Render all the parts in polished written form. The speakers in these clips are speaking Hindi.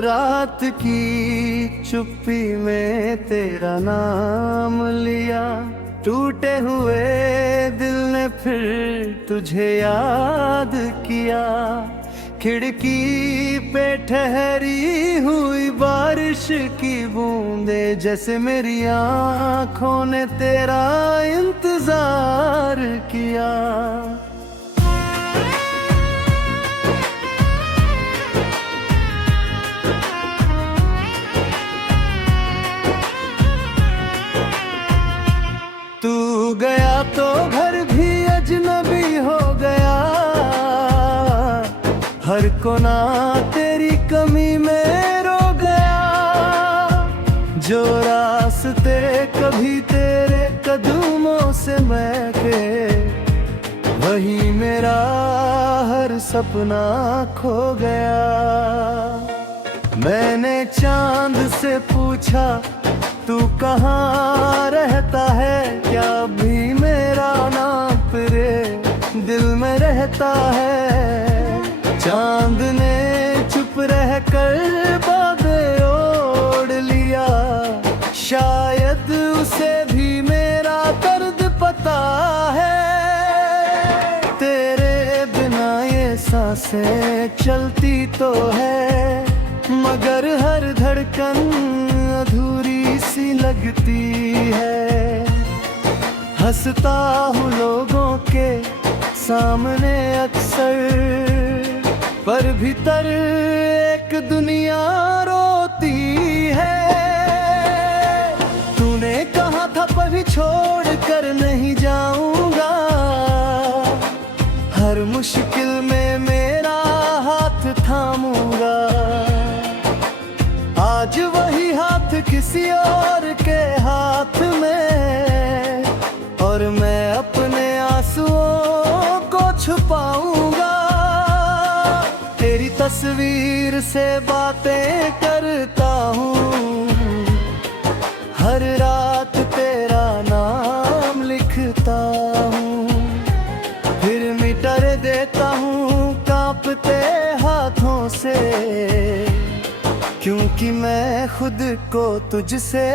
रात की चुप्पी में तेरा नाम लिया, टूटे हुए दिल ने फिर तुझे याद किया। खिड़की पे ठहरी हुई बारिश की बूंदे जैसे मेरी आँखों ने तेरा इंतजार किया। तू गया तो घर भी अजनबी हो गया, हर कोना तेरी कमी में रो गया। जो रास्ते कभी तेरे कदमों से महके, वही मेरा हर सपना खो गया। मैंने चांद से पूछा तू कहाँ रहता है, क्या भी मेरा नाम तेरे दिल में रहता है। चांद ने चुप रह कर बातें ओढ़ लिया, शायद उसे भी मेरा दर्द पता है। तेरे बिना ये सांसें चलती तो है, मगर हर धड़कन अधूरी सी लगती है। हंसता हूँ लोगों के सामने अक्सर, पर भीतर एक दुनिया रोती है। तूने कहा था कभी छोड़ कर नहीं जाऊंगा, हर मुश्किल में मेरा हाथ थामूंगा। आज वही हाथ किसी और के हाथ में, और मैं अपने आंसुओं को छुपाऊंगा। तेरी तस्वीर से बातें करता हूँ, हर रात तेरा नाम लिखता हूँ, फिर मिटा देता हूँ कांपते हाथों से, क्योंकि मैं खुद को तुझसे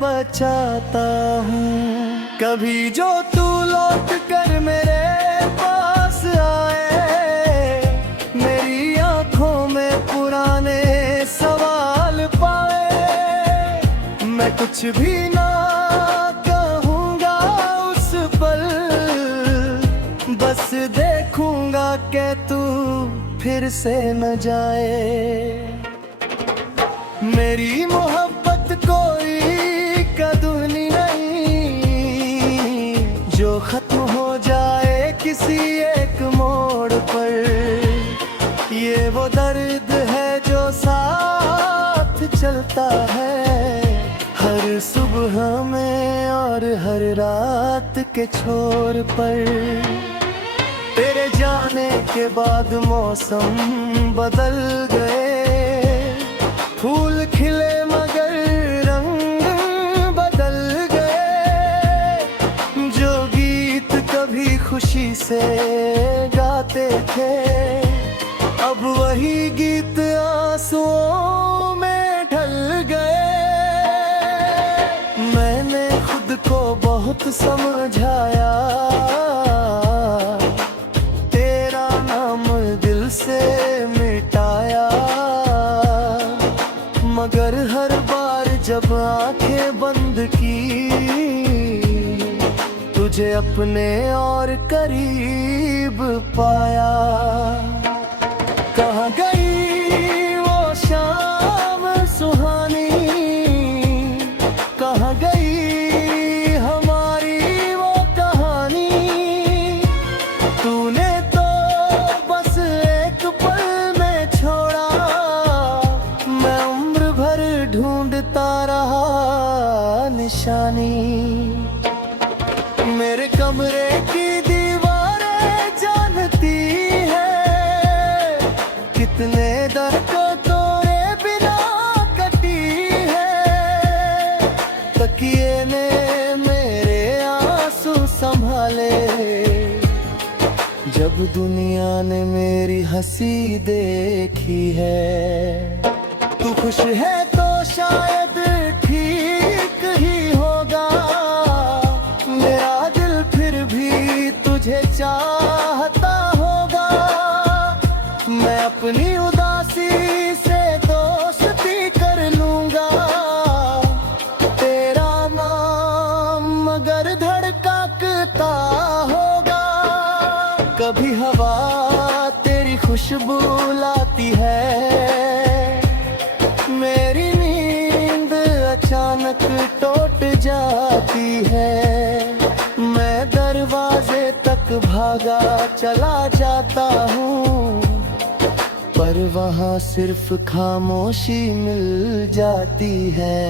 बचाता हूँ। कभी जो तू लौट कर मेरे पास आए, मेरी आंखों में पुराने सवाल पाए, मैं कुछ भी ना कहूँगा उस पल, बस देखूँगा कि तू फिर से न जाए। मेरी मोहब्बत कोई कदूनी नहीं, जो खत्म हो जाए किसी एक मोड़ पर। ये वो दर्द है जो साथ चलता है, हर सुबह में और हर रात के छोर पर। तेरे जाने के बाद मौसम बदल गए, फूल खिले मगर रंग बदल गए। जो गीत कभी खुशी से गाते थे, अब वही गीत आंसुओं में ढल गए। मैंने खुद को बहुत समझाया, तेरा नाम दिल से मिटाया, मगर हर बार जब आंखें बंद की, तुझे अपने और करीब पाया। कहाँ गई वो शाम सुहानी, कहाँ गई हमारी वो कहानी। तूने तो बस एक पल में छोड़ा, मैं उम्र भर ढूंढता रहा निशानी। मेरे कमरे की दीवारें जानती है, कितने दर्द तोरे बिना कटी है। तकिए ने मेरे आंसू संभाले, जब दुनिया ने मेरी हंसी देखी है। तू खुश है तो शायद ठीक ही होगा, मेरा दिल फिर भी तुझे चाहता होगा। मैं अपनी उदासी से दोस्ती कर लूंगा, तेरा नाम मगर धड़कता होगा। कभी हवा तेरी खुशबू लाती है, मेरी नींद अचानक टूट जाती है। मैं दरवाजे तक भागा चला जाता हूँ, पर वहाँ सिर्फ खामोशी मिल जाती है।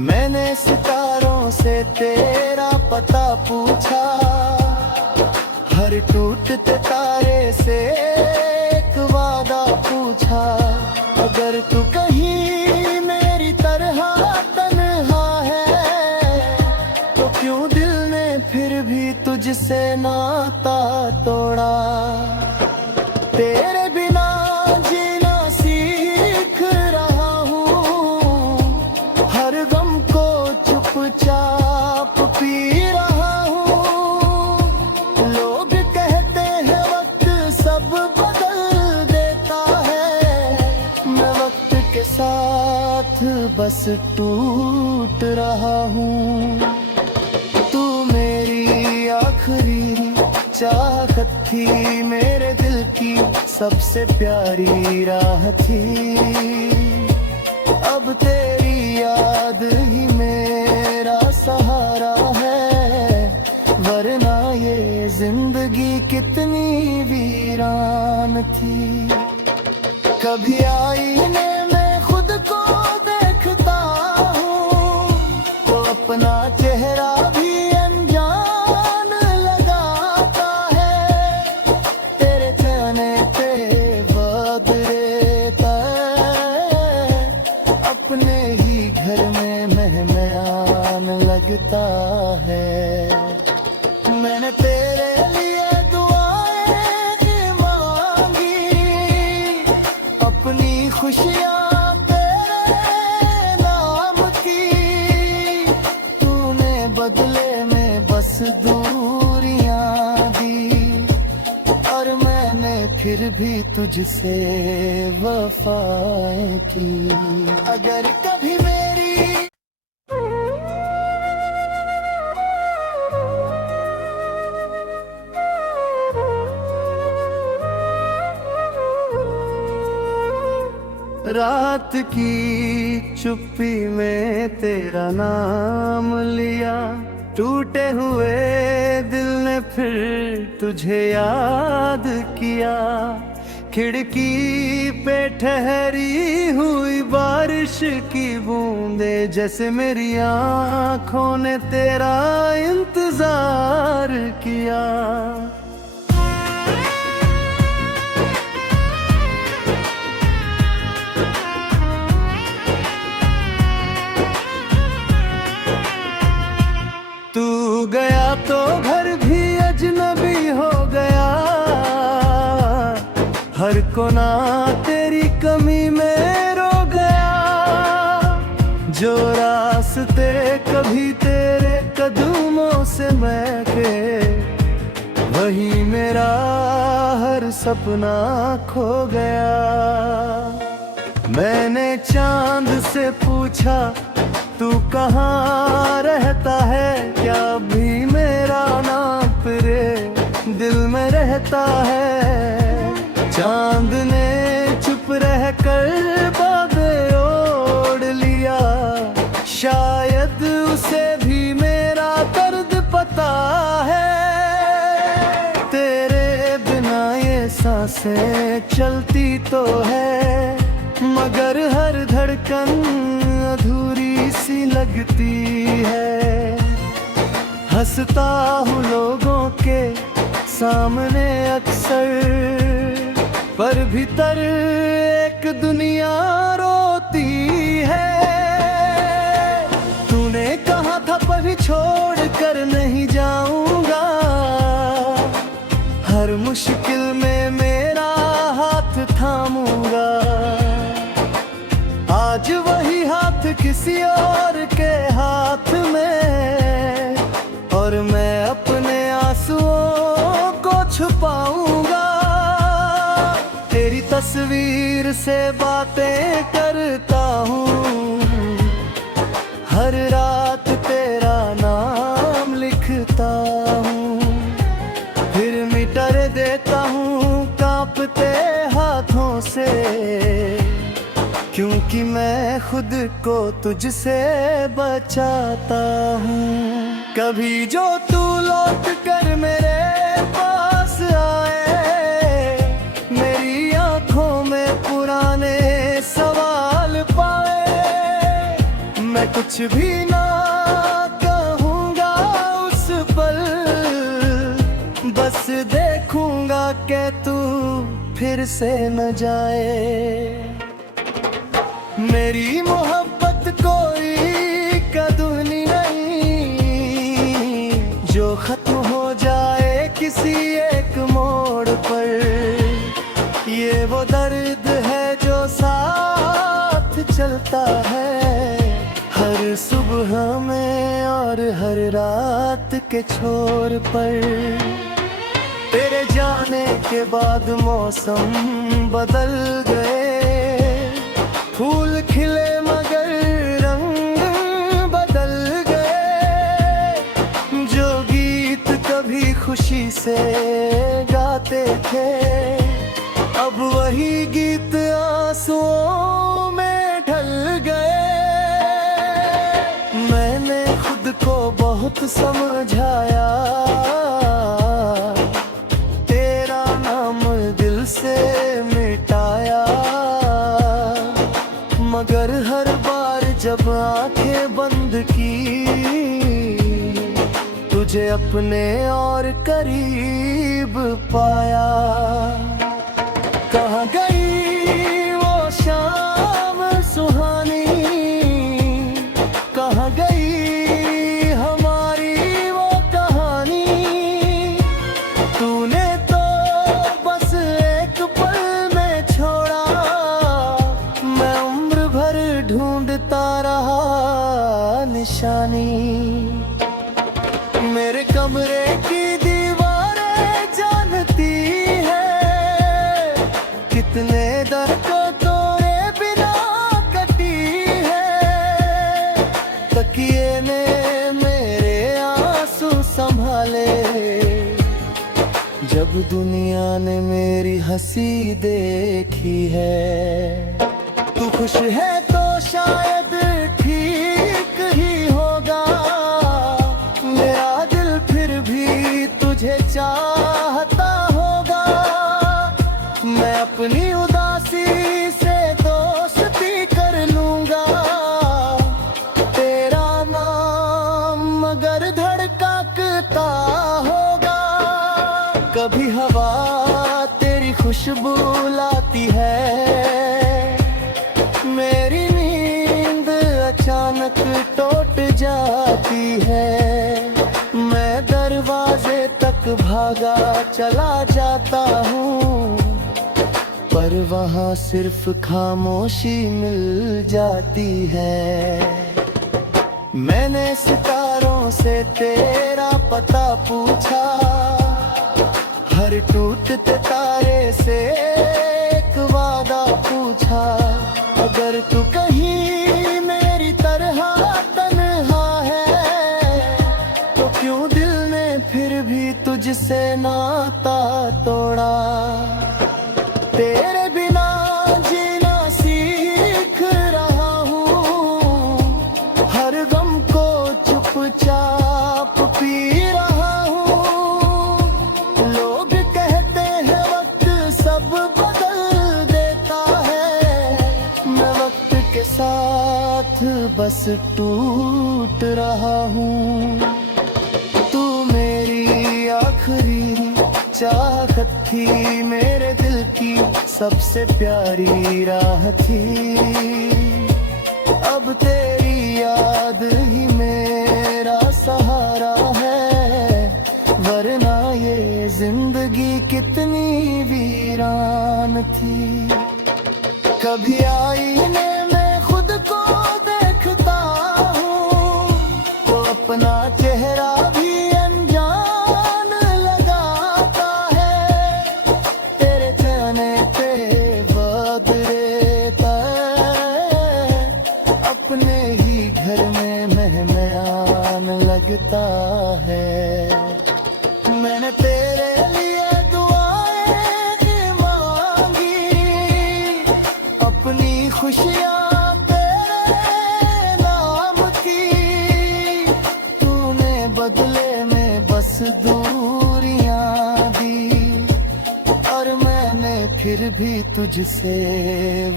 मैंने सितारों से तेरा पता पूछा, हर टूटते तारे से एक वादा पूछा। अगर तू कहीं मेरी तरह तन्हा है, तो क्यों दिल ने फिर भी तुझसे नाता तोड़ा। तेरे बिना जीना सीख रहा हूँ, हर गम को चुपचाप पी रहा हूँ। लोग कहते हैं वक्त सब बदल देता है, मैं वक्त के साथ बस टूट रहा हूँ। तू मेरी आखिरी चाहत थी, मेरे दिल की सबसे प्यारी राह थी। अब तेरी याद ही मेरा सहारा है, वरना ये जिंदगी कितनी वीरान थी। कभी आईने में खुद को देखता हूँ, तो अपना चेहरा भी लगता है। मैंने तेरे लिए दुआएं मांगी, अपनी खुशियाँ तेरे नाम की। तूने बदले में बस दूरियां दी, और मैंने फिर भी तुझसे वफाएं की। अगर कभी मेरी रात की चुप्पी में तेरा नाम लिया, टूटे हुए दिल ने फिर तुझे याद किया। खिड़की पे ठहरी हुई बारिश की बूंदे, जैसे मेरी आँखों ने तेरा इंतजार किया। तू गया तो घर भी अजनबी हो गया, हर कोना तेरी कमी में रो गया। जो रास्ते कभी तेरे कदमों से महके, वही मेरा हर सपना खो गया। मैंने चांद से पूछा तू कहाँ रहता है, क्या भी मेरा नाम तेरे दिल में रहता है। चांद ने चुप रह कर बातें ओढ़ लिया, शायद उसे भी मेरा दर्द पता है। तेरे बिना ये सांसें चलती तो है, मगर हर धड़कन अधूरी सी लगती है। हंसता हूँ लोगों के सामने अक्सर, पर भीतर एक दुनिया रोती है। तूने कहा था पर छोड़ कर नहीं जाऊंगा, हर मुश्किल में मेरा हाथ थामूंगा। किसी और के हाथ में, और मैं अपने आंसुओं को छुपाऊंगा। तेरी तस्वीर से बातें करता हूँ, हर रात तेरा नाम लिखता हूँ, फिर मिटा देता हूँ कांपते हाथों से, क्योंकि मैं खुद को तुझसे बचाता हूँ। कभी जो तू लौट कर मेरे पास आए, मेरी आंखों में पुराने सवाल पाए, मैं कुछ भी ना कहूँगा उस पल, बस देखूँगा कि तू फिर से न जाए। मेरी मोहब्बत कोई कदूनी नहीं, जो खत्म हो जाए किसी एक मोड़ पर। ये वो दर्द है जो साथ चलता है हर सुबह में और हर रात के छोर पर। तेरे जाने के बाद मौसम बदल गए, फूल खिले मगर रंग बदल गए। जो गीत कभी खुशी से गाते थे, अब वही गीत आंसुओं में ढल गए। मैंने खुद को बहुत समझाया, तेरा नाम दिल से मिटाया, मगर हर बार जब आंखें बंद की, तुझे अपने और करीब पाया। कहाँ गई वो शाम सुहानी, कहाँ गई हमारी वो कहानी। तूने तो बस एक पल में छोड़ा, मैं उम्र भर ढूंढता रहा निशानी। मेरे कमरे की दीवारें जानती है, कितने दर्द तोरे बिना कटी है। तकिए ने मेरे आंसू संभाले, जब दुनिया ने मेरी हंसी देखी है। तू खुश है तो शायद ठीक ही होगा, मेरा दिल फिर भी तुझे चाहता होगा। मैं अपनी उदासी से दोस्ती कर लूंगा, तेरा नाम मगर धड़कता होगा। कभी हवा तेरी खुशबू लाती है, मेरी नींद अचानक टूट जाती है। मैं दरवाजे तक भागा चला जाता हूँ, पर वहाँ सिर्फ खामोशी मिल जाती है। मैंने सितारों से तेरा पता पूछा, हर टूटते तारे से एक वादा पूछा। अगर तू कहीं मेरी तरह तन्हा है, तो क्यों दिल ने फिर भी तुझसे नाता तोड़ा। तेरे बिना जीना सीख रहा हूँ, हर गम को चुपचाप पी रहा हूँ। लोग कहते हैं वक्त सब बदल देता है, मैं वक्त के साथ बस टूट रहा हूँ। तू मेरी आखिरी चाहत थी, मेरे दिल की सबसे प्यारी राह थी। अब तेरी याद ही मेरा सहारा है, वरना ये जिंदगी कितनी वीरान थी। कभी आईने में खुद को देखता घर में मेहमान लगता है। मैंने तेरे लिए दुआएं मांगी, अपनी खुशियाँ तेरे नाम की। तूने बदले में बस दूरियां दी, और मैंने फिर भी तुझसे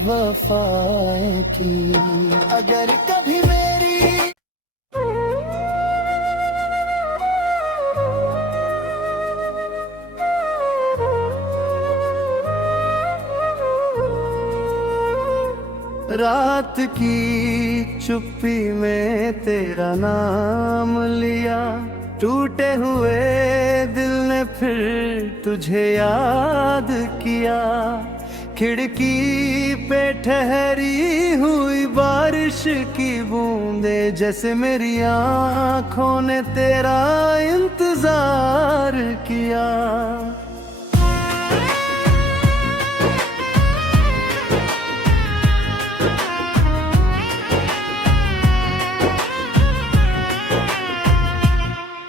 वफाएं की। अगर कभी मेरी रात की चुप्पी में तेरा नाम लिया, टूटे हुए दिल ने फिर तुझे याद किया। खिड़की पे ठहरी हुई बारिश की बूंदे, जैसे मेरी आँखों ने तेरा इंतजार किया।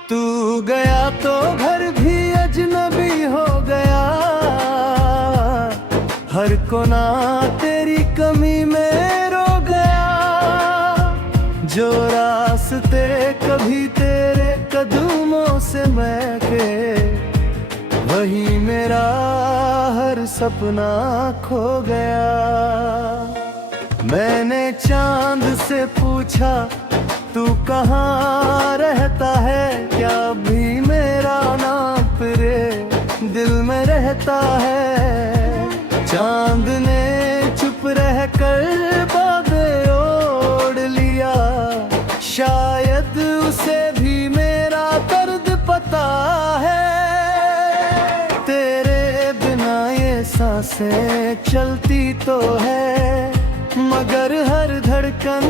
तू गया तो घर भी अजनबी हो गया, हर कोना तेरी कमी में रो गया। जो रास्ते कभी तेरे कदमों से महके, वही मेरा हर सपना खो गया। मैंने चांद से पूछा तू कहाँ रहता है, क्या भी मेरा नाम तेरे दिल में रहता है। चांद ने चुप रह कर बातें ओढ़ लिया, शायद उसे भी मेरा दर्द पता है। तेरे बिना ये सांसें चलती तो है, मगर हर धड़कन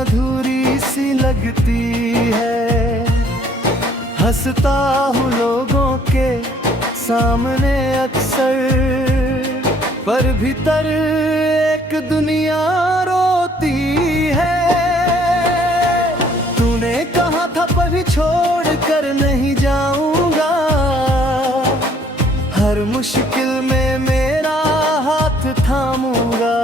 अधूरी सी लगती है। हंसता हूँ लोगों के सामने अक्सर, पर भीतर एक दुनिया रोती है। तूने कहा था पर छोड़ कर नहीं जाऊंगा, हर मुश्किल में मेरा हाथ थामूंगा।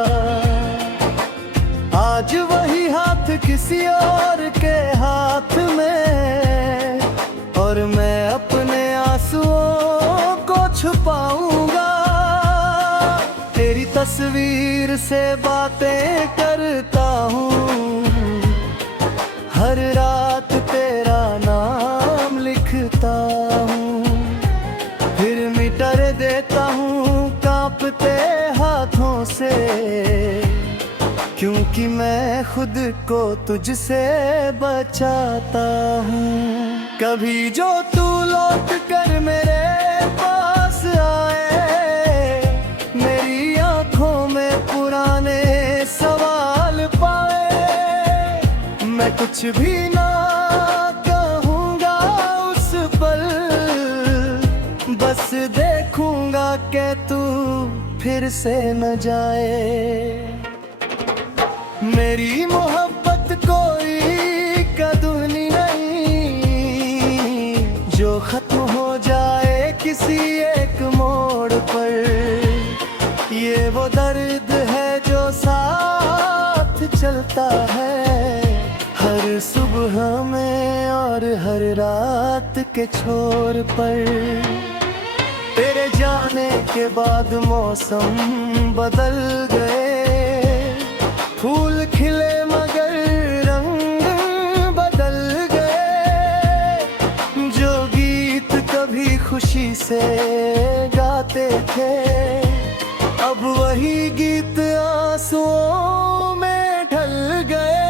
आज वही हाथ किसी और के हाथ में, और मैं अपने आंसुओं को छुपाऊंगा। तेरी तस्वीर से बातें करता हूँ, हर रात तेरा नाम लिखता हूँ, फिर मिटा देता हूँ कांपते हाथों से, क्योंकि मैं खुद को तुझसे बचाता हूँ। कभी जो तू लौट कर मेरे पास आए, मेरी आंखों में पुराने सवाल पाए, मैं कुछ भी ना कहूँगा उस पल, बस देखूँगा कि तू फिर से न जाए। मेरी मोहब्बत कोई कदूनी नहीं, जो खत्म हो जाए किसी एक मोड़ पर। ये वो दर्द है जो साथ चलता है, हर सुबह में और हर रात के छोर पर। तेरे जाने के बाद मौसम बदल गए, फूल खिले मगर रंग बदल गए। जो गीत कभी खुशी से गाते थे, अब वही गीत आंसुओं में ढल गए।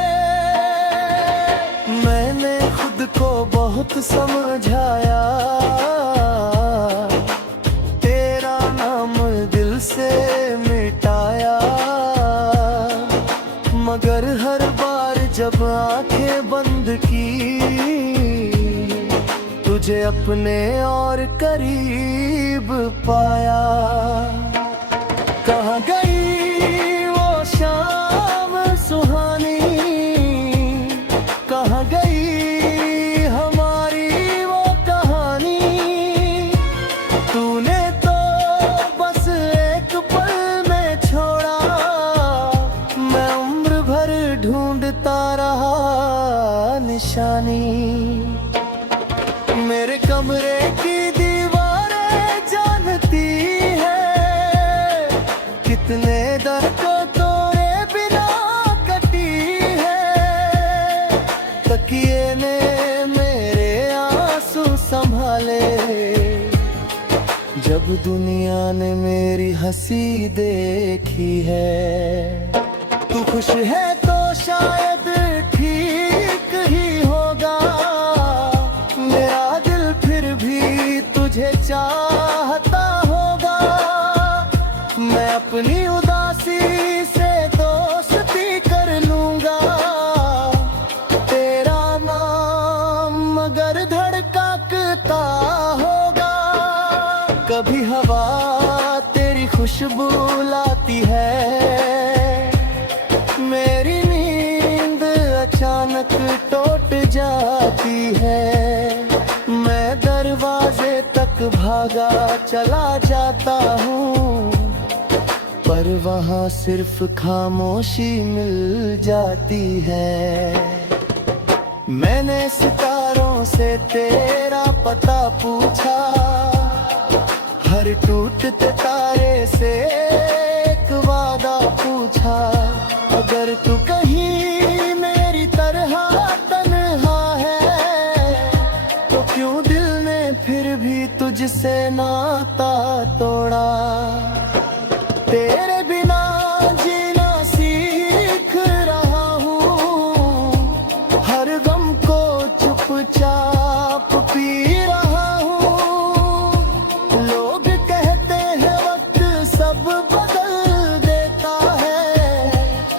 मैंने खुद को बहुत समझाया, तेरा नाम दिल से मिटाया, मगर हर बार जब आंखें बंद की, तुझे अपने और करीब पाया। कहाँ गई वो शाम सुहानी, निशानी। मेरे कमरे की दीवारें जानती है कितने दर को तोड़े बिना कटी है। तकिए ने मेरे आंसू संभाले जब दुनिया ने मेरी हंसी देखी है। तू खुश है तो शायद ठीक ही होगा, मेरा दिल फिर भी तुझे चाहता होगा। मैं अपनी उदासी से दोस्ती कर लूंगा, तेरा नाम मगर धड़कता होगा। कभी हवा तेरी खुशबू लाती है, मेरी नींद अचानक टूट जाती है। मैं दरवाजे तक भागा चला जाता हूँ, पर वहाँ सिर्फ खामोशी मिल जाती है। मैंने सितारों से तेरा पता पूछा, हर टूटते तारे से एक वादा पूछा। अगर तू कहीं मेरी तरह तन्हा है, तो क्यों दिल ने फिर भी तुझसे नाता तोड़ा। तेरे बिना जीना सीख रहा हूँ, हर गम को चुपचाप पी रहा हूँ। लोग कहते हैं वक्त सब बदल देता है,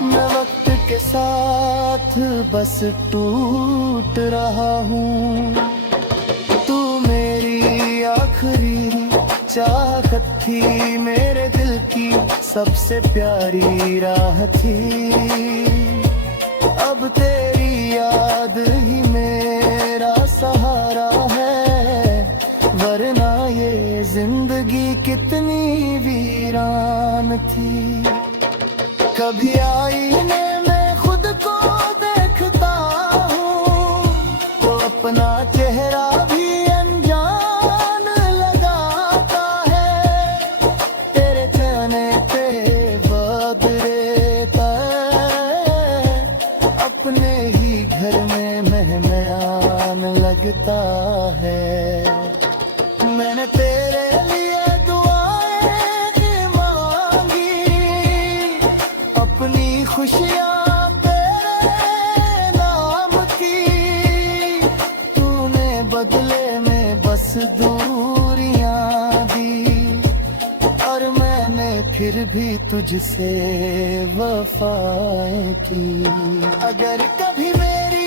मैं वक्त के साथ बस टूट रहा हूँ। तू मेरी आखिरी चाहत थी, मेरे दिल की सबसे प्यारी राह थी। अब तेरी याद ही मेरा सहारा है, वरना ये जिंदगी कितनी वीरान थी। कभी आईने में खुद को देखता हूँ, तो अपना चेहरा भी अनजान लगाता है। तेरे चेहरे पे बदले तय, अपने ही घर में मेहमान लगता है। मैंने तेरे लिए दुआएं मांगी, अपनी खुशियाँ तेरे नाम की। तूने बदले में बस दूरियां दी, और मैंने फिर भी तुझसे वफाएं की। अगर कभी मेरी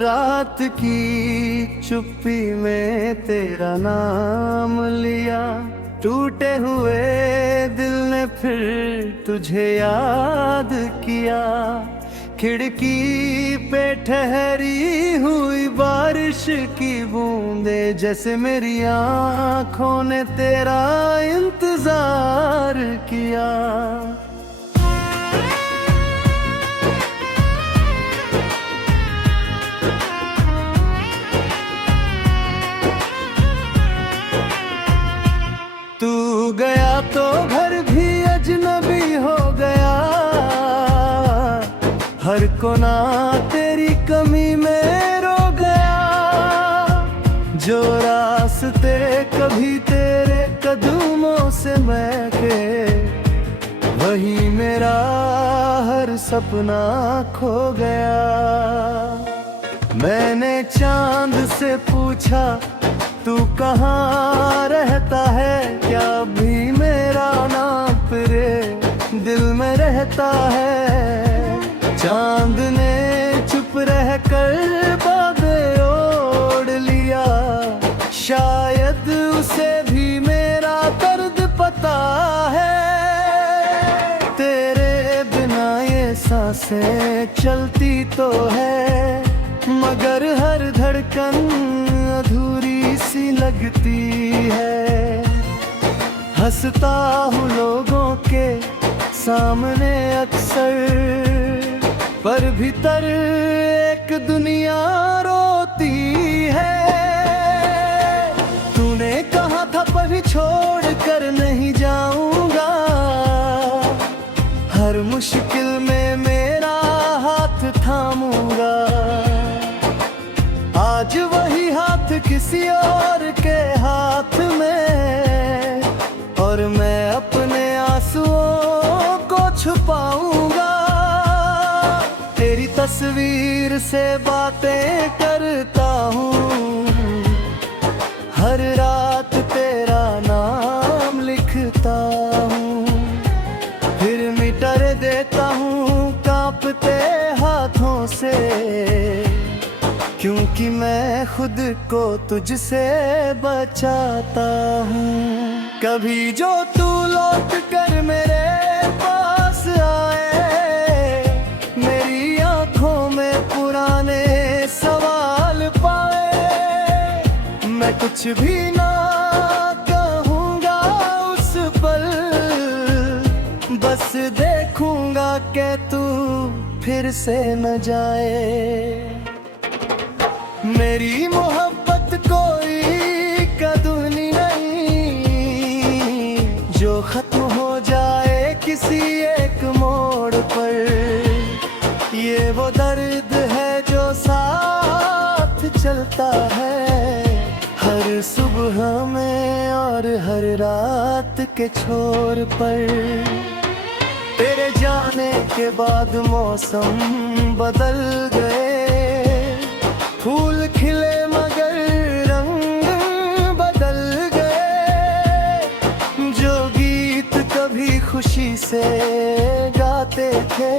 रात की चुप्पी में तेरा नाम लिया, टूटे हुए दिल ने फिर तुझे याद किया। खिड़की पे ठहरी हुई बारिश की बूंदे, जैसे मेरी आँखों ने तेरा इंतजार किया। तू गया तो घर भी अजनबी हो गया, हर कोना तेरी कमी में रो गया। जो रास्ते कभी तेरे कदमों से महके, वही मेरा हर सपना खो गया। मैंने चांद से पूछा तू कहाँ रहता है, क्या भी मेरा नाम तेरे दिल में रहता है। चांद ने चुप रह कर बातें ओढ़ लिया, शायद उसे भी मेरा दर्द पता है। तेरे बिना ये सांसें चलती तो है, मगर हर धड़कन अधूरी सी लगती दिखती है। हंसता हूँ लोगों के सामने अक्सर, पर भीतर एक दुनिया रोती है। तूने कहा था पर छोड़ कर नहीं जाऊंगा, हर मुश्किल में मेरा हाथ थामूंगा। आज वही हाथ किसी और के हाथ में, और मैं अपने आंसुओं को छुपाऊंगा। तेरी तस्वीर से बातें करता हूँ, हर रात तेरा नाम लिखता हूँ, फिर मिटा देता हूँ कांपते हाथों से, क्योंकि मैं खुद को तुझसे बचाता हूँ। कभी जो तू लौट कर मेरे पास आए, मेरी आंखों में पुराने सवाल पाए, मैं कुछ भी ना कहूँगा उस पल, बस देखूँगा कि तू फिर से न जाए। मेरी मोहब्बत कोई कदूनी नहीं, जो खत्म हो जाए किसी एक मोड़ पर। ये वो दर्द है जो साथ चलता है हर सुबह में और हर रात के छोर पर। तेरे जाने के बाद मौसम बदल गए, फूल खिले मगर रंग बदल गए। जो गीत कभी खुशी से गाते थे,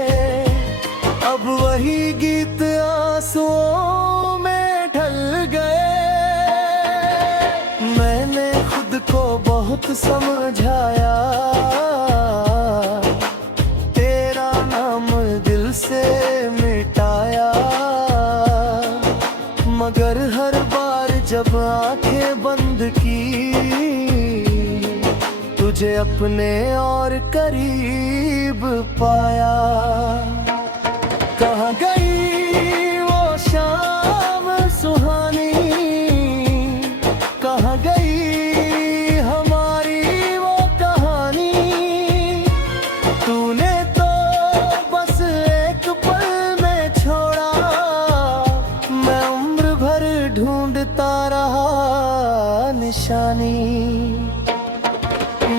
अब वही गीत आंसुओं में ढल गए। मैंने खुद को बहुत समझाया, तेरा नाम दिल से मिटाया, मगर हर बार जब आंखें बंद की, तुझे अपने और करीब पाया। कहाँ गई वो शाम सुहानी, कहाँ गई हमारी वो कहानी। तूने तो बस एक पल में छोड़ा, मैं उम्र भर ढूंढता रहा निशानी।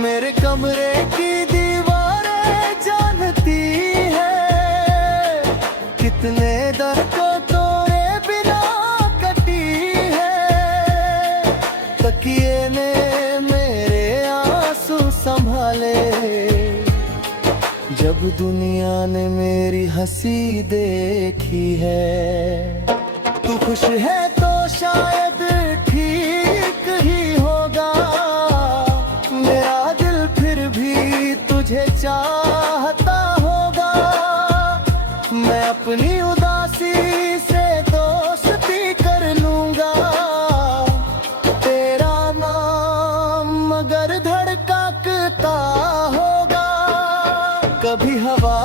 मेरे कमरे की दीवारें जानती है, कितने दर्द तोरे बिना कटी है। तकिए ने मेरे आंसू संभाले, जब दुनिया ने मेरी हंसी देखी है। तू खुश है तो शायद ठीक ही होगा, मेरा दिल फिर भी तुझे चाहता होगा। मैं अपनी उदासी से दोस्ती कर लूंगा, तेरा नाम मगर धड़कता होगा। कभी हवा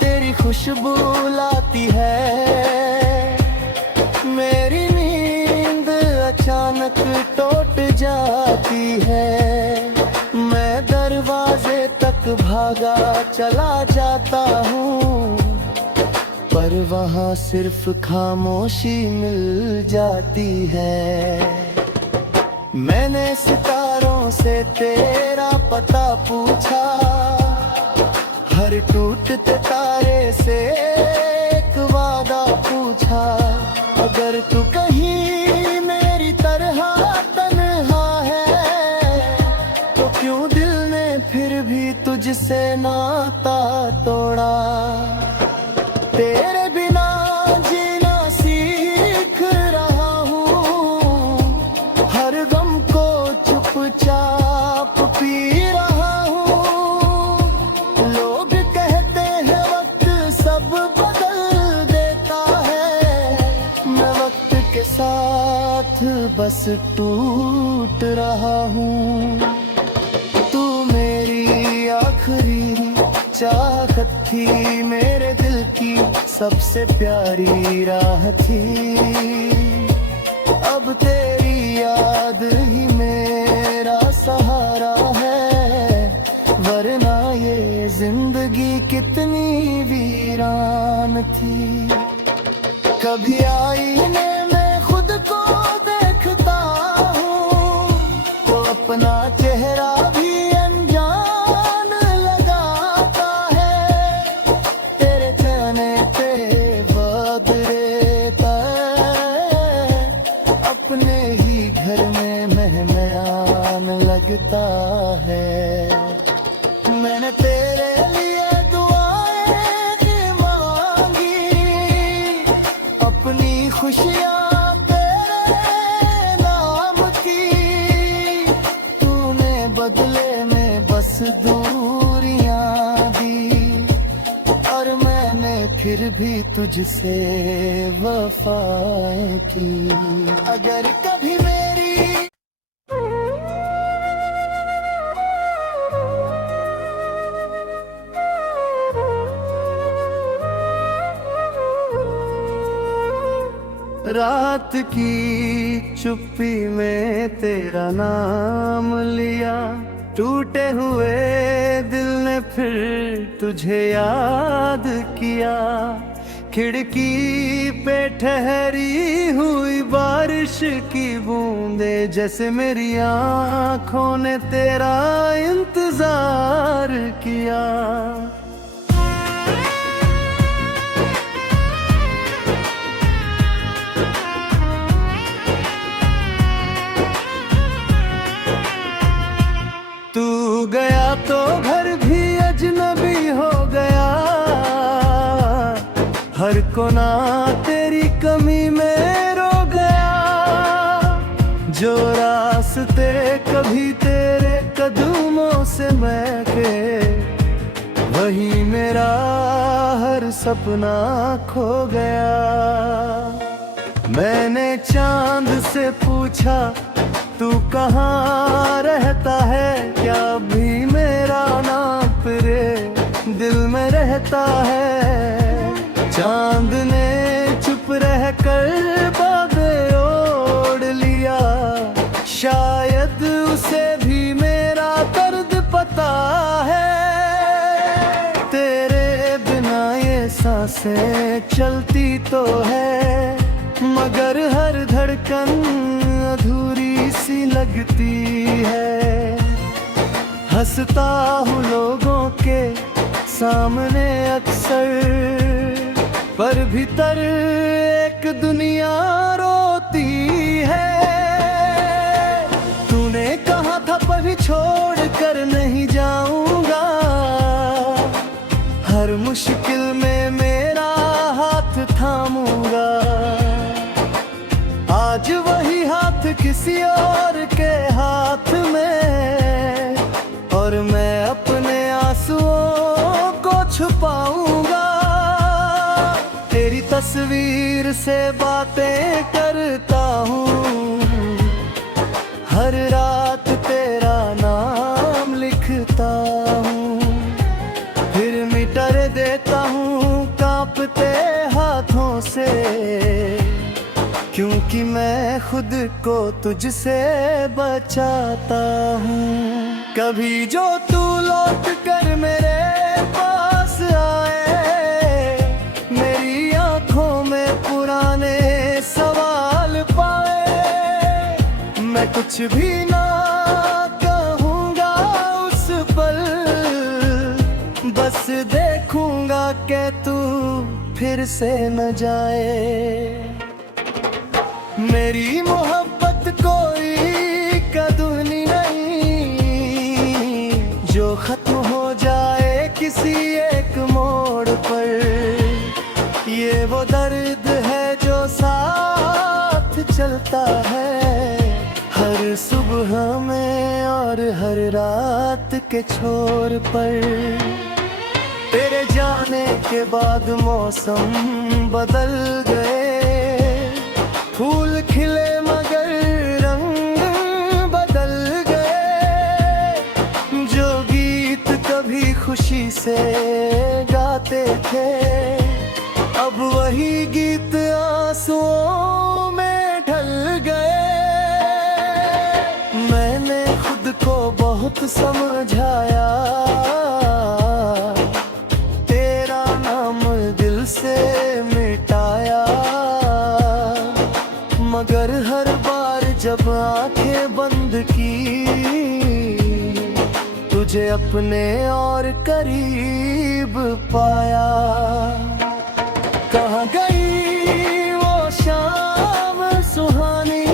तेरी खुशबू लाती है, मेरी नींद अचानक टूट जाती है। मैं दरवाजे तक भागा चला जाता हूँ, पर वहाँ सिर्फ खामोशी मिल जाती है। मैंने सितारों से तेरा पता पूछा, हर टूटते तारे से एक वादा पूछा। अगर तू कहीं मेरी तरह तन्हा है, तो क्यों दिल ने फिर भी तुझसे नाता तोड़ा। तेरे बिना जीना सीख रहा हूँ, हर गम को चुपचाप पी रहा हूँ। लोग कहते हैं वक्त सब बदल देता है, मैं वक्त के साथ बस टूट लूट रहा हूँ। तू मेरी आखिरी चाहत थी, मेरे दिल की सबसे प्यारी राह थी। अब तेरी याद ही मेरा सहारा है, वरना ये जिंदगी कितनी वीरान थी। कभी आईने में खुद को देखता हूँ तो अपना चेहरा भी अनजान लगाता है। तेरे कहने पे बदले अपने ही घर में मेहमान लगता है। मैंने तेरे लिए दुआएं मांगी, अपनी खुशियाँ तेरे नाम की। तूने बदले में बस दूरियां दी, और मैंने फिर भी तुझसे वफाएं की। अगर कभी मेरी रात की चुप्पी में तेरा नाम लिया, टूटे हुए दिल ने फिर तुझे याद किया। खिड़की पे ठहरी हुई बारिश की बूंदे, जैसे मेरी आँखों ने तेरा इंतजार किया। तू गया तो घर भी अजनबी हो गया, हर कोना तेरी कमी में रो गया। जो रास्ते कभी तेरे कदमों से महके, वही मेरा हर सपना खो गया। मैंने चांद से पूछा तू कहाँ रहता है, क्या भी मेरा नाम तेरे दिल में रहता है। चांद ने चुप रह कर बातें ओढ़ लिया, शायद उसे भी मेरा दर्द पता है। तेरे बिना ये सांसें चलती तो है, मगर हर धड़कन अधूरी सी लगती है। हंसता हूँ लोगों के सामने अक्सर, पर भीतर एक दुनिया रोती है। तूने कहा था पर छोड़ कर नहीं जाऊंगा, हर मुश्किल में मेरा हाथ थामूंगा। आज वही हाथ किसी और के हाथ में, और मैं अपने आंसुओं को छुपाऊंगा। तेरी तस्वीर से बातें करता हूँ, हर रात तेरा नाम लिखता हूँ, फिर मिटा देता हूँ कांपते हाथों से, क्योंकि मैं खुद को तुझसे बचाता हूँ। कभी जो तू लौट कर मेरे पास आए, मेरी आंखों में पुराने सवाल पाए, मैं कुछ भी ना कहूँगा उस पल, बस देखूँगा कि तू फिर से न जाए। मेरी मोहब्बत कोई कदूनी नहीं, जो खत्म हो जाए किसी एक मोड़ पर। ये वो दर्द है जो साथ चलता है, हर सुबह में और हर रात के छोर पर। तेरे जाने के बाद मौसम बदल गए, फूल खिले मगर रंग खुशी से गाते थे, अब वही गीत आंसुओं में ढल गए। मैंने खुद को बहुत समझाया, तेरा नाम दिल से मिटाया, मगर हर बार जब आंखें बंद की, तुझे अपने और करीब पाया। कहाँ गई वो शाम सुहानी,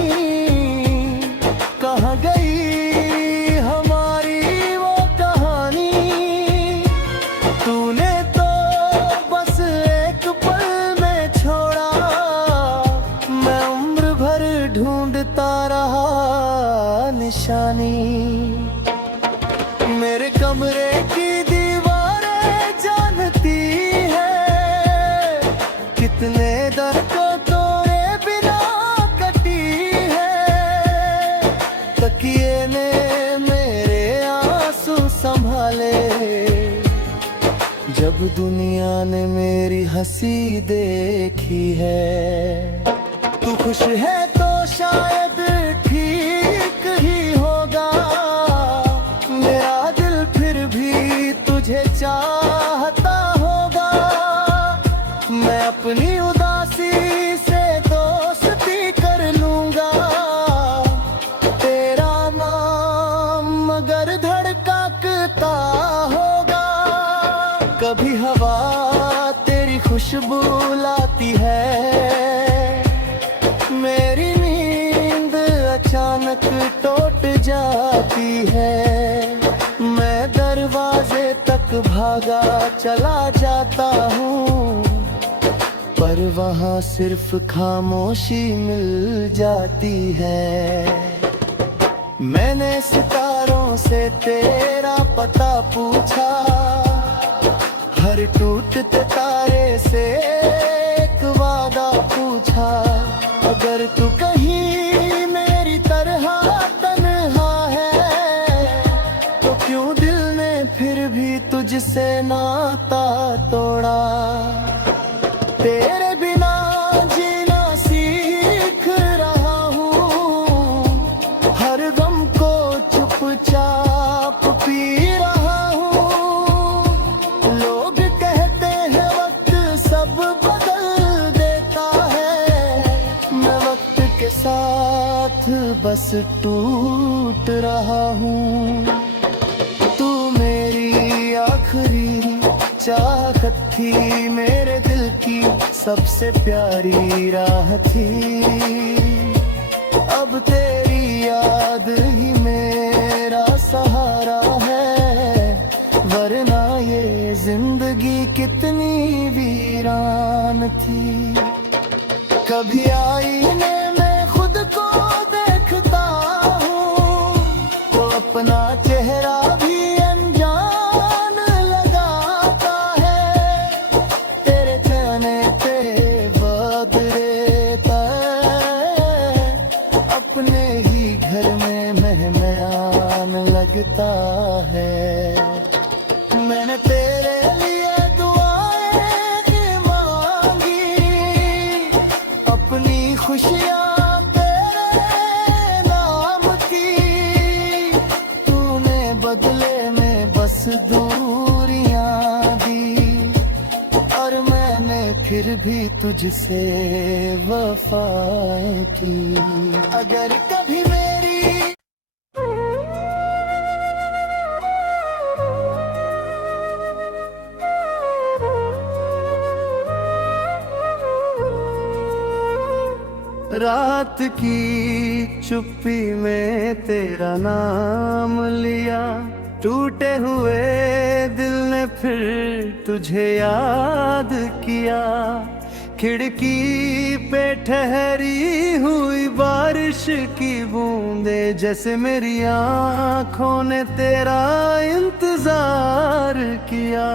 कहाँ गई हमारी वो कहानी। तूने तो बस एक पल में छोड़ा, मैं उम्र भर ढूंढता रहा निशानी। मेरे कमरे की दीवारें जानती है, कितने दर्दों तोरे बिना कटी है। तकिए ने मेरे आंसू संभाले, जब दुनिया ने मेरी हंसी देखी है। तू खुश है तो शायद ठीक ही होगा, मेरा दिल फिर भी तुझे चाहता होगा। मैं अपनी उदासी से दोस्ती कर लूंगा, तेरा नाम मगर धड़कता होगा। कभी हवा तेरी खुशबू लाती है, मेरी नींद अचानक टूट जाती है। मैं दरवाजे तक भागा चला जाता हूँ, पर वहाँ सिर्फ खामोशी मिल जाती है। मैंने सितारों से तेरा पता पूछा, हर टूटते तारे से एक वादा पूछा। अगर तू कहीं मेरी तरह तन्हा है, तो क्यों दिल ने फिर भी तुझसे नाता तोड़ा। तेरे बिना जीना सीख रहा हूँ, हर गम को चुपचाप पी रहा हूँ। लोग कहते हैं वक्त सब बदल देता है, मैं वक्त के साथ बस टूट रहा हूँ। तू मेरी आखिरी चाहत थी, मेरे दिल की सबसे प्यारी राह थी। अब तेरी याद ही मेरा सहारा है, वरना ये जिंदगी कितनी वीरान थी। कभी आईने में खुद को देखता हूँ, तो अपना चेहरा भी अनजान लगाता है। तेरे कहने पे बदलेता है, अपने ही घर में मेहमान लगता है। मैंने तेरे लिए दुआएं मांगी, अपनी खुशियाँ तेरे नाम की। तूने बदले में बस दूरियां दी, और मैंने फिर भी तुझसे वफाएं की। अगर कभी मेरी रात की चुप्पी में तेरा नाम लिया, टूटे हुए दिल ने फिर तुझे याद किया। खिड़की पे ठहरी हुई बारिश की बूंदे, जैसे मेरी आँखों ने तेरा इंतजार किया।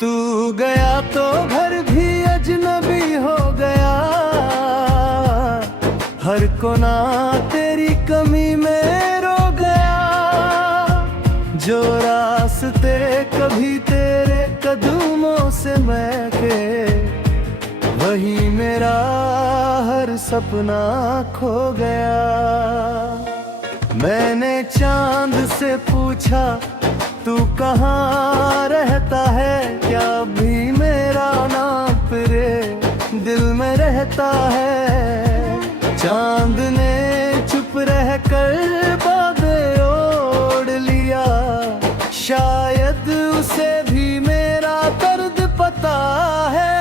तू गया तो घर भी को ना तेरी कमी में रो गया। जो रास्ते कभी तेरे कदमों से महके, वही मेरा हर सपना खो गया। मैंने चांद से पूछा तू कहाँ रहता है, क्या भी मेरा नाम तेरे दिल में रहता है। चांद ने चुप रह कर बातें ओढ़ लिया, शायद उसे भी मेरा दर्द पता है।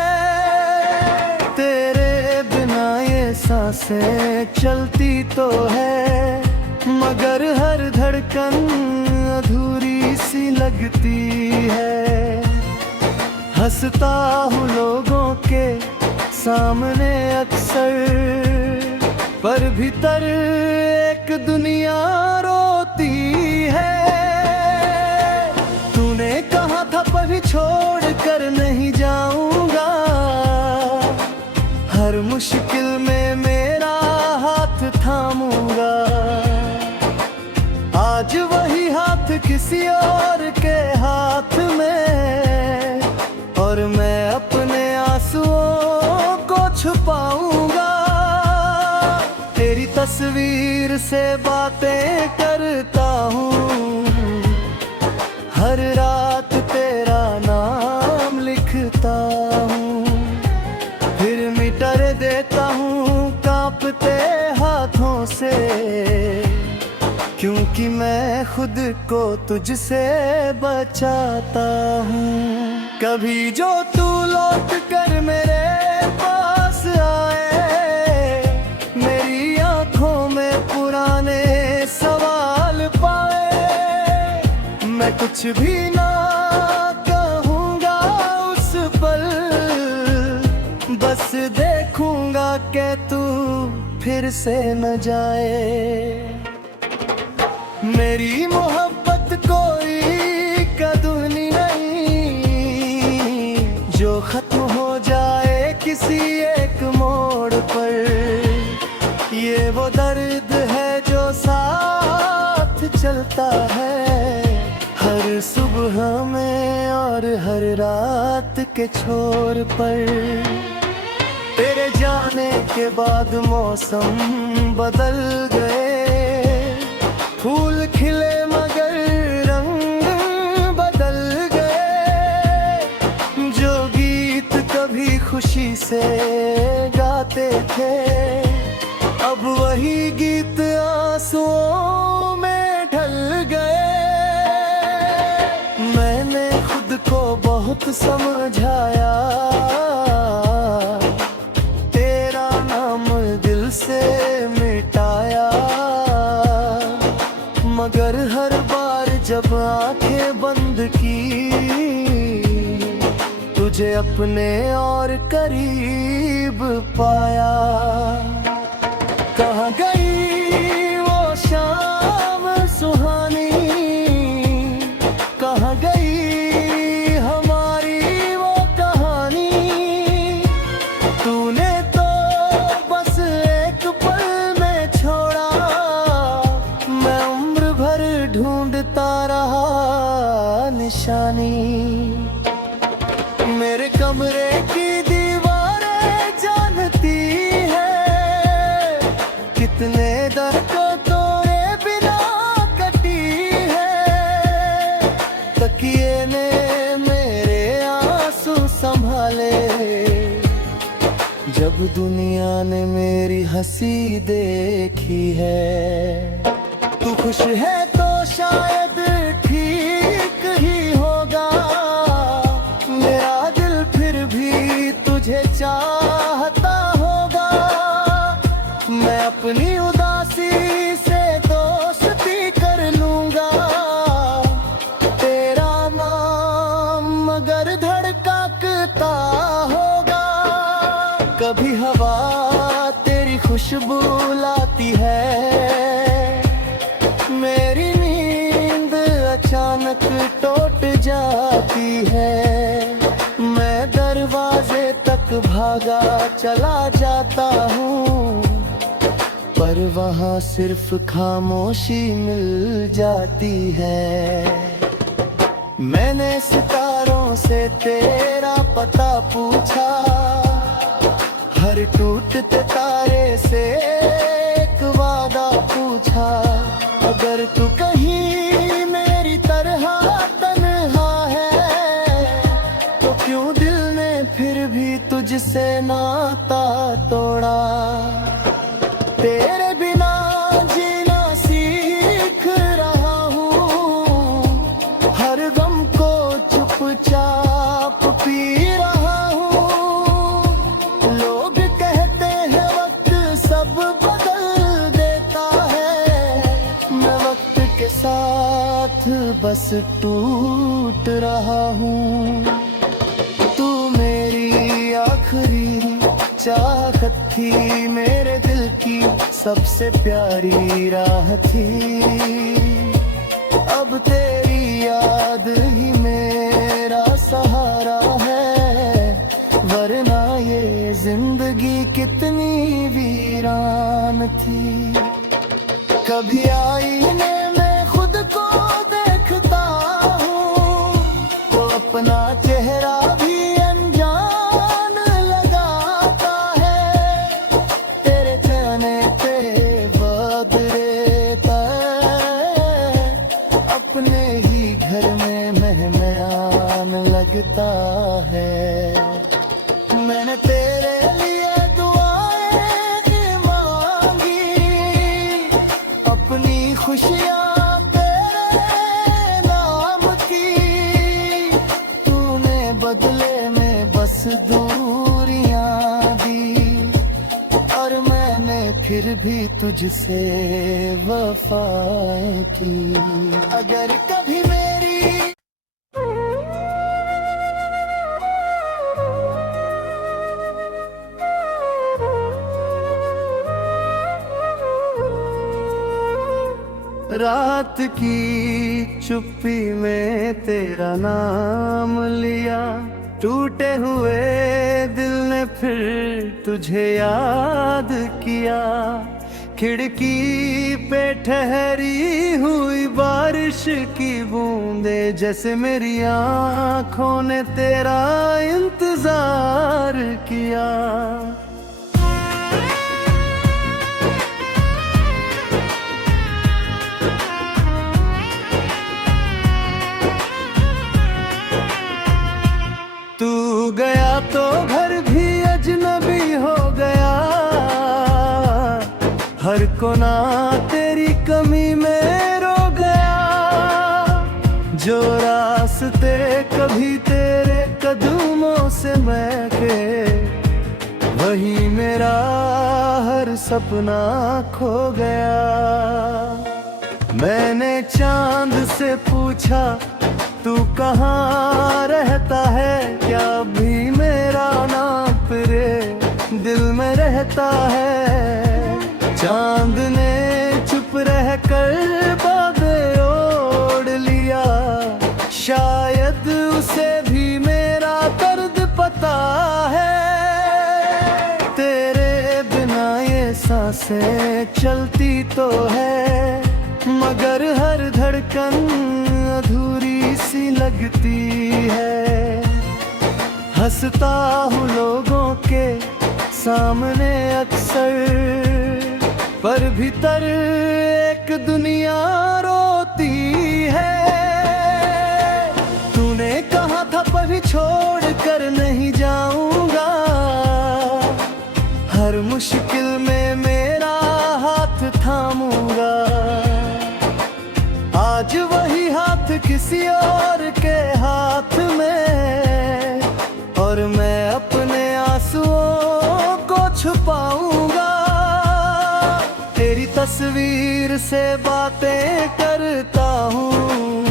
तेरे बिना ये सांसें चलती तो है, मगर हर धड़कन अधूरी सी लगती है। हंसता हूँ लोगों के सामने अक्सर, पर भीतर एक दुनिया रोती है। तूने कहा था पर छोड़ कर नहीं जाऊंगा, हर मुश्किल में मेरा हाथ थामूंगा। आज वही हाथ किसी और के हाथ में, और मैं अपने आंसुओं को छुपाऊंगा। तेरी तस्वीर से बातें करता हूँ, हर रात तेरा नाम लिखता हूँ, फिर मिटा देता हूँ कांपते हाथों से, क्योंकि मैं खुद को तुझसे बचाता हूँ। कभी जो तू लौट कर मेरे पास आए, मेरी आंखों में पुराने सवाल पाए, मैं कुछ भी ना कहूँगा उस पल, बस देखूँगा कि तू फिर से न जाए। मेरी मोहब्बत कोई कदूनी नहीं, जो खत्म हो जाए किसी एक मोड़ पर। ये वो दर्द है जो साथ चलता है, हर सुबह में और हर रात के छोर पर। तेरे जाने के बाद मौसम बदल गए, फूल खिले मगर रंग बदल गए। जो गीत कभी खुशी से गाते थे, अब वही गीत आंसुओं में ढल गए। मैंने खुद को बहुत समझाया, तेरा नाम दिल से मिटाया, मगर हर बार जब आंखें बंद की, तुझे अपने और करीब पाया। कहाँ गई वो शाम सुहानी, कहाँ गई हमारी वो कहानी। तूने तो बस एक पल में छोड़ा, मैं उम्र भर ढूंढता रहा निशानी। मेरे कमरे की दीवारें जानती है, कितने दर्द तोरे बिना कटी है। तकिए ने मेरे आंसू संभाले, जब दुनिया ने मेरी हंसी देखी है। तू खुश है तो शायद ठीक ही होगा, मेरा दिल फिर भी तुझे चाहता होगा। मैं अपनी उदासी से दोस्ती कर लूंगा, तेरा नाम मगर धड़कता होगा। कभी हवा तेरी खुशबू लाती है, मेरी नींद अचानक टूट जाती है। मैं दरवाजे तक भागा चला जाता हूँ, पर वहाँ सिर्फ खामोशी मिल जाती है। मैंने सितारों से तेरा पता पूछा, हर टूटते तारे से एक वादा पूछा। अगर तू कहीं मेरी तरह तन्हा है, तो क्यों दिल ने फिर भी तुझसे नाता तोड़ा। तेरे बिना जीना सीख रहा हूँ, हर गम को चुपचाप पी रहा हूँ। लोग कहते हैं वक्त सब बदल देता है, मैं वक्त के साथ बस टूट रहा हूँ। तू मेरी आखिरी चाहत थी, मेरे दिल की सबसे प्यारी राह थी। अब तेरी याद ही मेरा सहारा है, वरना ये जिंदगी कितनी वीरान थी। कभी आईने में खुद को देखता हूँ, तो अपना चेहरा भी लगता है। मैंने तेरे लिए दुआएं मांगी, अपनी खुशियाँ तेरे नाम की। तूने बदले में बस दूरियां दी, और मैंने फिर भी तुझसे वफाएं की। अगर कभी मेरी रात की चुप्पी में तेरा नाम लिया, टूटे हुए दिल ने फिर तुझे याद किया। खिड़की पे ठहरी हुई बारिश की बूंदे, जैसे मेरी आँखों ने तेरा इंतजार किया। तू गया तो घर भी अजनबी हो गया, हर कोना तेरी कमी में रो गया। जो रास्ते कभी तेरे कदमों से महके, वही मेरा हर सपना खो गया। मैंने चांद से पूछा तू कहाँ रहता है, क्या भी मेरा नाम तेरे दिल में रहता है। चांद ने चुप रह कर बातें ओढ़ लिया, शायद उसे भी मेरा दर्द पता है। तेरे बिना ये सांसें चलती तो है, मगर हर धड़कन अधूरी सी लगती है। हंसता हूँ लोगों के सामने अक्सर, पर भीतर एक दुनिया रोती है। तूने कहा था पर छोड़ कर नहीं जाऊंगा, हर मुश्किल में मेरा हाथ थामूंगा। आज वही हाथ किसी और के हाथ में, और मैं अपने आंसुओं को छुपाऊंगा। तेरी तस्वीर से बातें करता हूँ,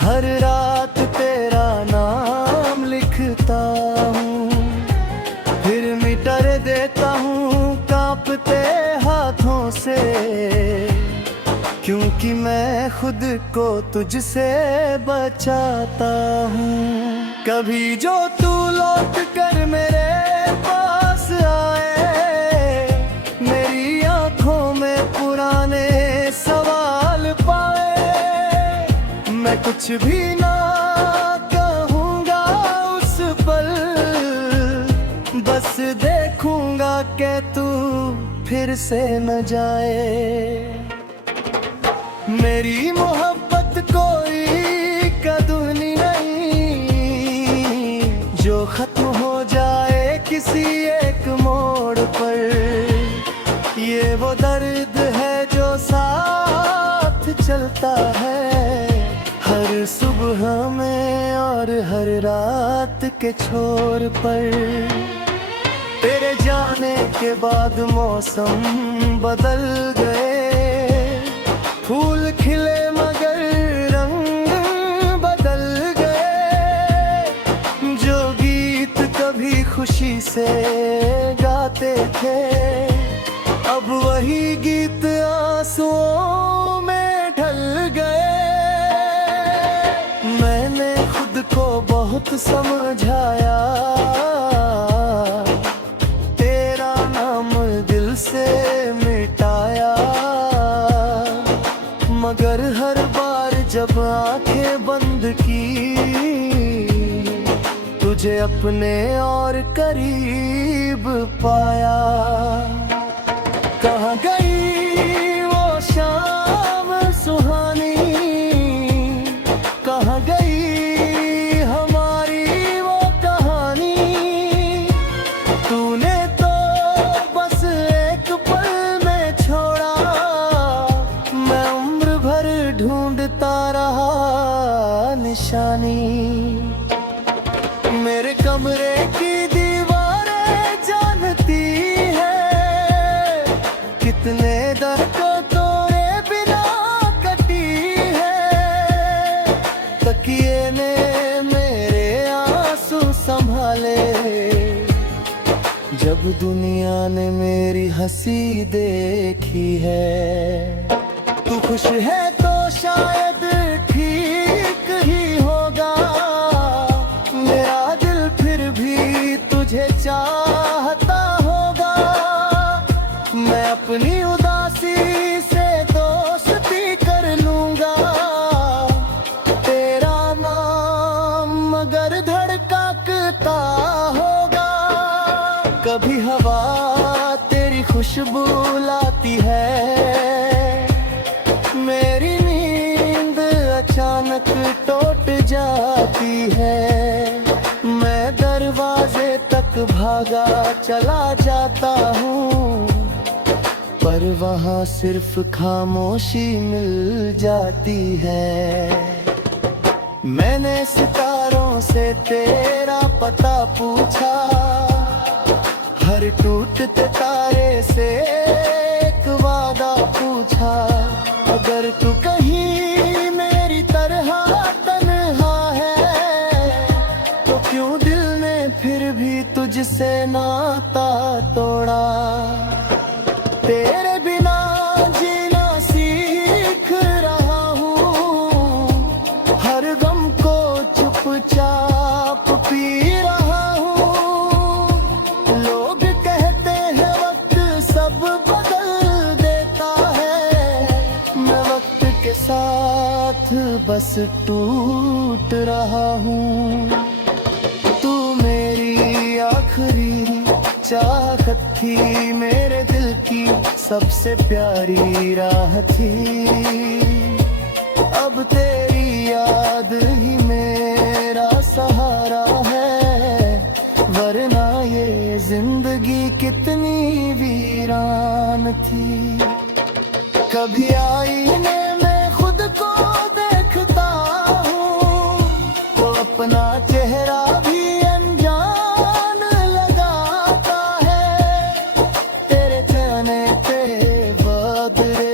हर रात तेरा नाम लिखता हूँ, फिर मिटा देता हूँ कांपते हाथों से। क्योंकि मैं खुद को तुझसे बचाता हूँ। कभी जो तू लौट कर मेरे पास आए, मेरी कुछ भी ना कहूँगा उस पल, बस देखूंगा कि तू फिर से न जाए। मेरी मोहब्बत कोई कदूनी नहीं जो खत्म हो जाए किसी एक मोड़ पर। ये वो दर्द है जो साथ चलता है हर सुबह में और हर रात के छोर पर। तेरे जाने के बाद मौसम बदल गए, फूल खिले मगर रंग बदल गए। जो गीत कभी खुशी से गाते थे अब वही गीत आंसुओं में ढल गए। मैंने खुद को बहुत समझाया, तेरा नाम दिल से मिटाया, मगर हर बार जब आंखें बंद की तुझे अपने और करीब पाया। कहाँ गई वो शाम सुहानी, कहाँ गई हमारी वो कहानी। तूने तो बस एक पल में छोड़ा, मैं उम्र भर ढूंढता रहा निशानी। मेरे कमरे की दीवारें जानती है कितने दर्द तोरे बिना कटी है। तकिए ने मेरे आंसू संभाले जब दुनिया ने मेरी हंसी देखी है। तू खुश है तो शायद ठीक ही होगा, मेरा दिल फिर भी तुझे चाहता होगा। मैं अपनी उदासी से दोस्ती कर लूंगा, तेरा नाम मगर धड़कता होगा। कभी हवा तेरी खुशबू लाती है, मेरी नींद अचानक टूट जाती है। मैं दरवाजे तक भागा चला जाता हूँ, पर वहाँ सिर्फ खामोशी मिल जाती है। मैंने सितारों से तेरा पता पूछा, हर टूटते तारे से एक वादा पूछा। अगर तू कहीं मेरी तरह तन्हा है तो क्यों दिल ने फिर भी तुझसे नाता तोड़ा। तेरे बिना जीना सीख रहा हूँ, हर गम को चुपचाप पी रहा हूँ। लोग कहते हैं वक्त सब बदल देता है, मैं वक्त के साथ बस टूट रहा हूँ। तू मेरी आखिरी चाहत थी, मेरे दिल की सबसे प्यारी राह थी। अब तेरी याद ही मेरा सहारा है, वरना ये जिंदगी कितनी वीरान थी। कभी आईने में खुद को देखता हूँ तो अपना चेहरा भी अनजान लगाता है। तेरे चेहरे पे बदले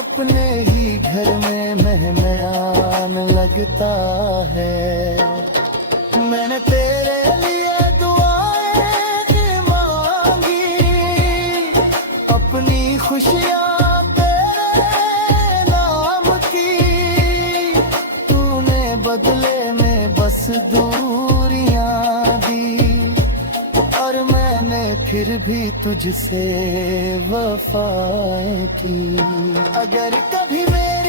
अपने ही घर में मेहमान लगता है। मैंने तेरे लिए दुआएं मांगी, अपनी खुशियाँ तेरे नाम की। तूने बदले में बस दूरियां दी, और मैंने फिर भी तुझसे वफाएं की। अगर कभी मैं